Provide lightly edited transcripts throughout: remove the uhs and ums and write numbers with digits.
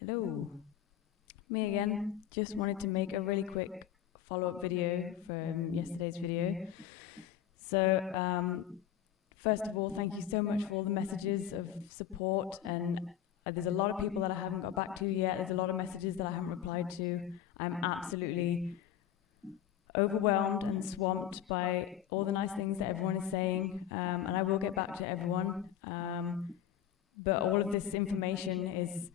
Hello, me again. Just wanted to make a really quick follow-up video from yesterday's video. First of all, thank you so much for all the messages of support, and there's a lot of people that I haven't got back to yet. There's a lot of messages that I haven't replied to. I'm absolutely overwhelmed and swamped by all the nice things that everyone is saying, and I will get back to everyone. But all of this information is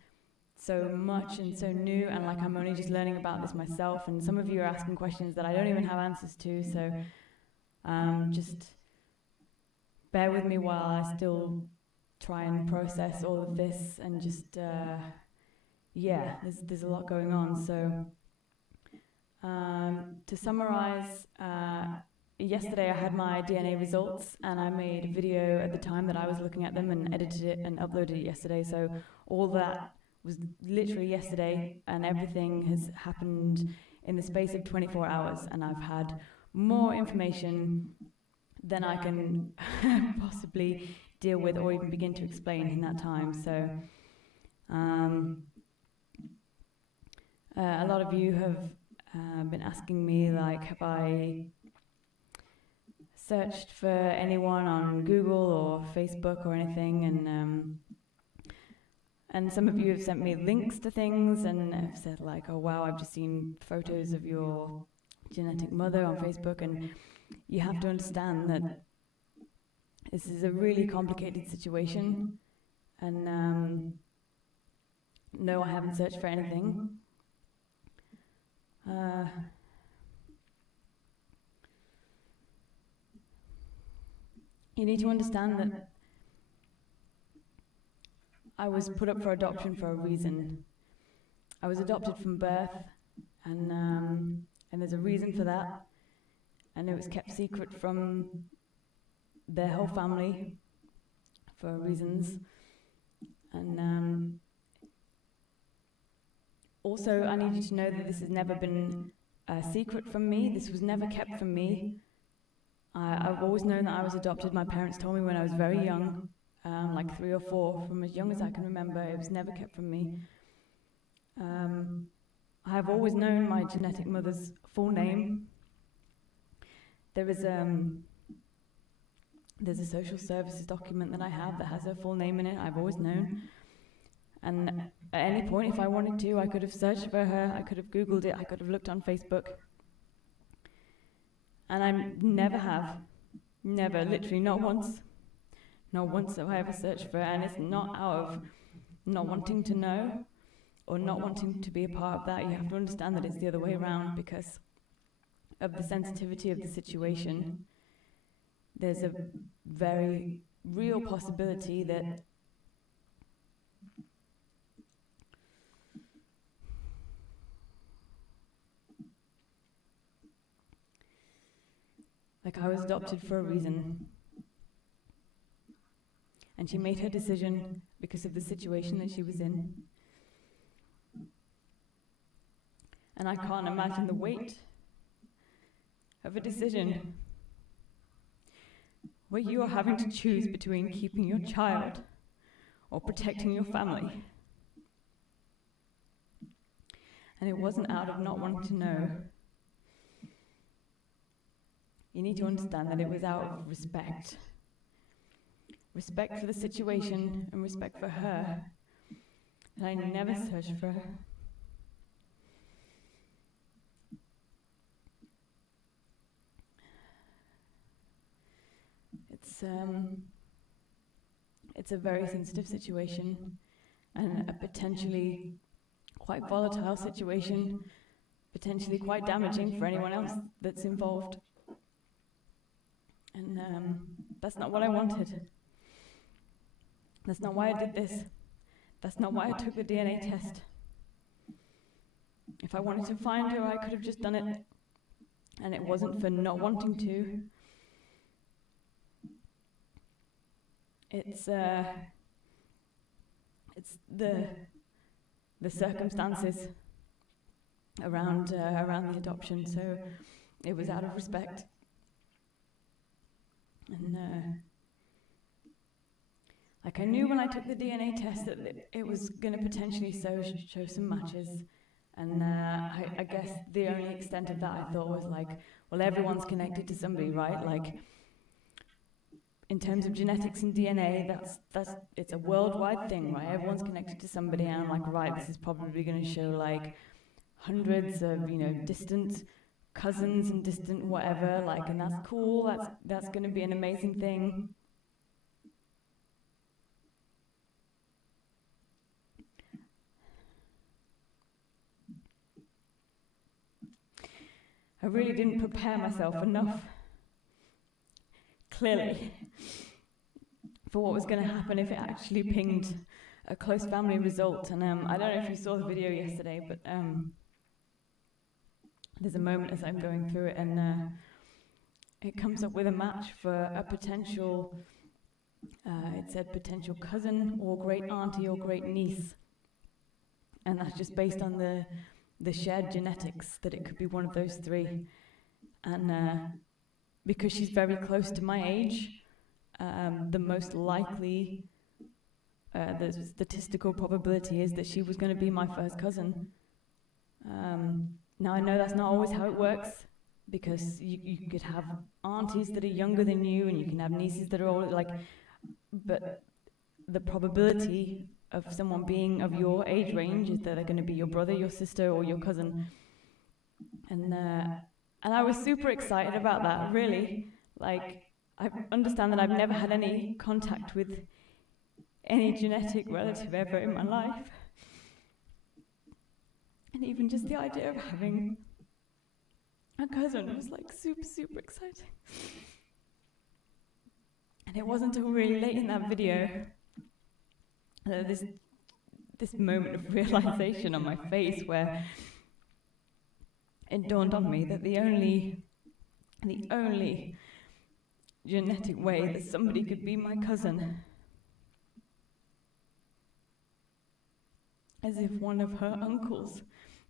so much and so new, and like I'm only just learning about this myself, and some of you are asking questions that I don't even have answers to, so just bear with me while I still try and process all of this, and just there's a lot going on. So to summarize, yesterday I had my DNA results, and I made a video at the time that I was looking at them and edited it and uploaded it yesterday. So all that was literally yesterday, and everything has happened in the space of 24 hours, and I've had more information than I can possibly deal with or even begin to explain in that time. So a lot of you have been asking me, like, have I searched for anyone on Google or Facebook or anything, and some of you have sent me links to things and have said, like, oh wow, I've just seen photos of your genetic mother on Facebook, and you have to understand that this is a really complicated situation, and no, I haven't searched for anything. You need to understand that I was put up for adoption for a reason. I was adopted from birth, and there's a reason for that, and it was kept secret from their whole family for reasons. And also, I need you to know that this has never been a secret from me. This was never kept from me. I've always known that I was adopted. My parents told me when I was very young, like 3 or 4, from as young as I can remember. It was never kept from me. I have always known my genetic mother's full name. There's a social services document that I have that has her full name in it. I've always known. And at any point, if I wanted to, I could have searched for her, I could have Googled it, I could have looked on Facebook. And I never have. Never, literally not once. Not once have I ever searched for her, and it's not out of not wanting to know or not wanting to be a part of that. You have to understand that it's the other way around because of the sensitivity of the situation. There's a very real possibility that I was adopted for a reason, and she made her decision because of the situation that she was in. And I can't imagine the weight of a decision where you are having to choose between keeping your child or protecting your family. And it wasn't out of not wanting to know. You need to understand that it was out of respect. Respect for the situation and respect for her. And I never searched for her. It's a very sensitive situation, and a potentially quite volatile situation, potentially quite damaging for anyone else that's involved. And that's not what I wanted. That's not why I did this. That's not why I took the DNA test. If I wanted to find her, I could have just done it. And it wasn't for not wanting to. It's the circumstances around the adoption. So it was out of respect. And Like, I knew when I took the DNA test that it was going to potentially show some matches. And I guess the only extent of that I thought was like, well, everyone's connected to somebody, right? Like, in terms of genetics and DNA, it's a worldwide thing, right? Everyone's connected to somebody, and I'm like, right, this is probably going to show like hundreds of, distant cousins and distant whatever, like, and that's cool. That's going to be an amazing thing. I really didn't prepare myself enough, clearly, for what was going to happen if it actually pinged a close family result. And I don't know if you saw the video yesterday, but there's a moment as I'm going through it, and it comes up with a match for a potential, it said potential cousin or great auntie or great niece. And that's just based on the shared genetics, that it could be one of those three. And because she's very close to my age, the most likely, the statistical probability is that she was going to be my first cousin. Now, I know that's not always how it works, because you could have aunties that are younger than you, and you can have nieces that are older, like, but the probability of someone being of your age range is that they're going to be your brother, your sister, or your cousin. And I was super excited about that, really. Like, I understand that I've never had any contact with any genetic relative ever in my life. And even just the idea of having a cousin was like super, super exciting. And it wasn't until really late in that video this moment of realization on my face, where it dawned on me that the only genetic way that somebody could be my cousin is if one of her uncles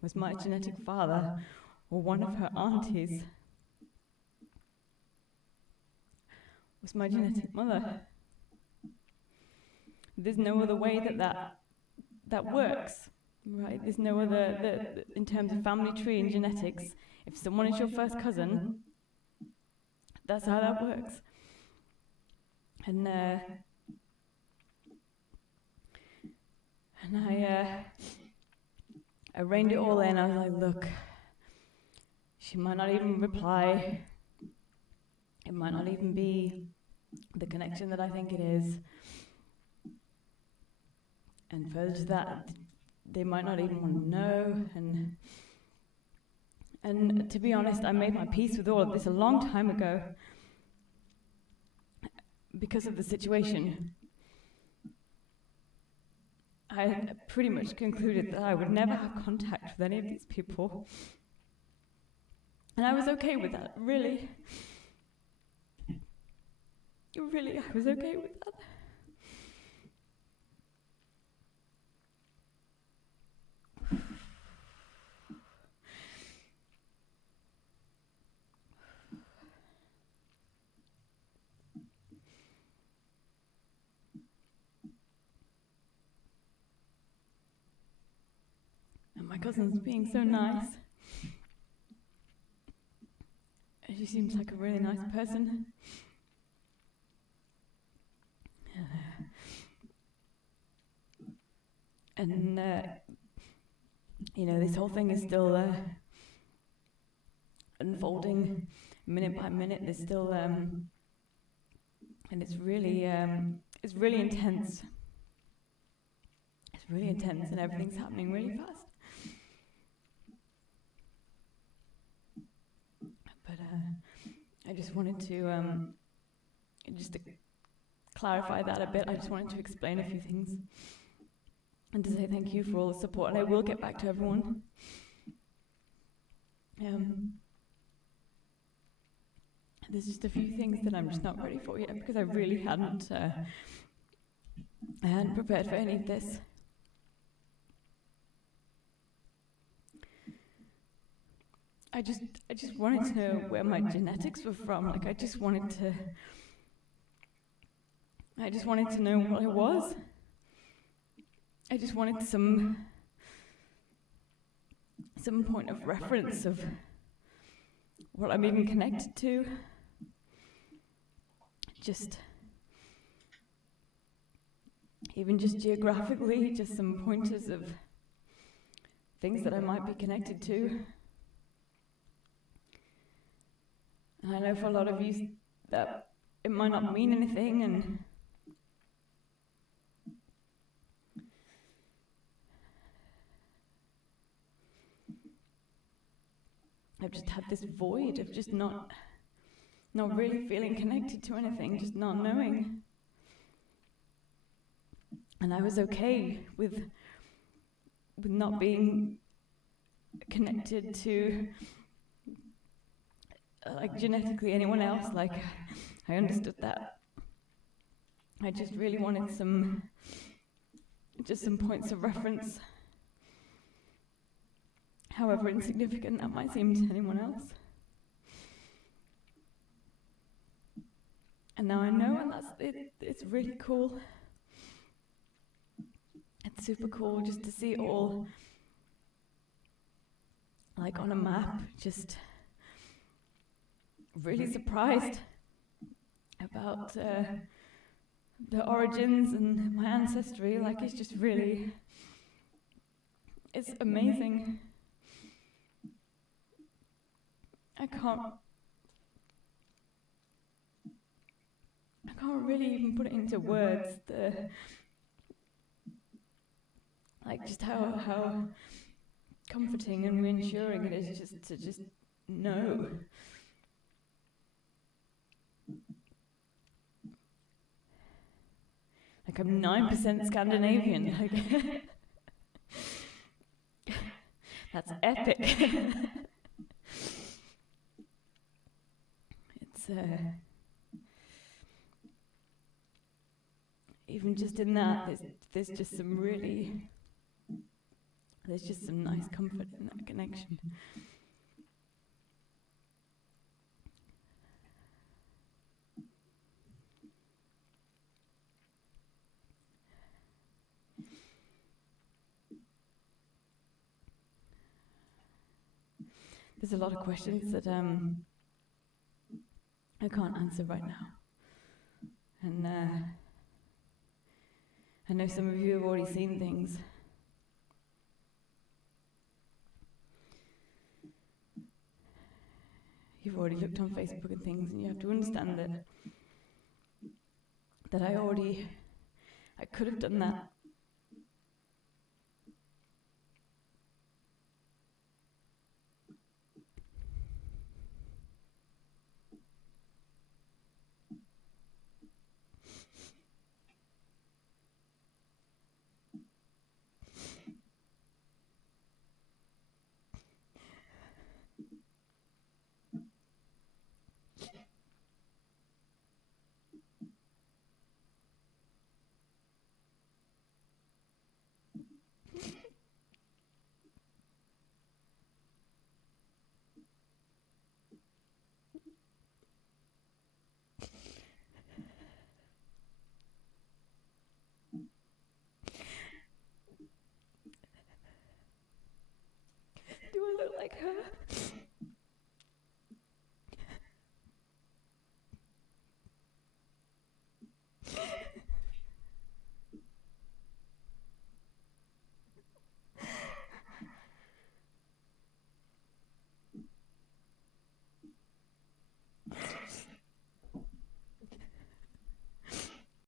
was my genetic father, or one of her aunties was my genetic mother. There's no other way that works, right? There's no other, in terms of family tree and genetics, if someone is your first cousin, that's how that works. And I reined it all in. I was like, look, she might not even reply. It might not even be the connection that I think it is. And further to that, they might not even want to know. And to be honest, I made my peace with all of this a long time ago because of the situation. I pretty much concluded that I would never have contact with any of these people. And I was okay with that, really. Really, I was okay with that. And my cousin's being so nice. She seems like a really nice person. And this whole thing is still unfolding minute by minute. There's still, and it's really intense. It's really intense, and everything's happening really fast. But I just wanted to just to clarify that a bit. I just wanted to explain a few things. And to say thank you for all the support, and I will get back to everyone. There's just a few things that I'm just not ready for yet, because I really hadn't prepared for any of this. I just wanted to know where my genetics were from. Like, I just wanted to I just wanted to know what I was. I just wanted some point of reference of what I'm even connected to. Just even just geographically, just some pointers of things that I might be connected to. And I know for a lot of you that it might not mean anything, and I've just had this void of just not really feeling connected to anything, just not knowing. And I was okay with not being connected to like genetically anyone else. Like, I understood that. I just really wanted some points of reference, however insignificant that might seem to anyone else. And now I know, and that's it. It's really cool. It's super cool just to see it all, like on a map, just really surprised about the origins and my ancestry. Like, it's just really, it's amazing. I can't really even put it into words, like just how comforting and reassuring it is just to just know. Like, I'm 9% Scandinavian. Like, that's epic. It's even just in that, there's just some really, there's just some nice comfort in that connection. There's a lot of questions that I can't answer right now. And I know some of you have already seen things. You've already looked on Facebook and things, and you have to understand that I could have done that. Do I look like her?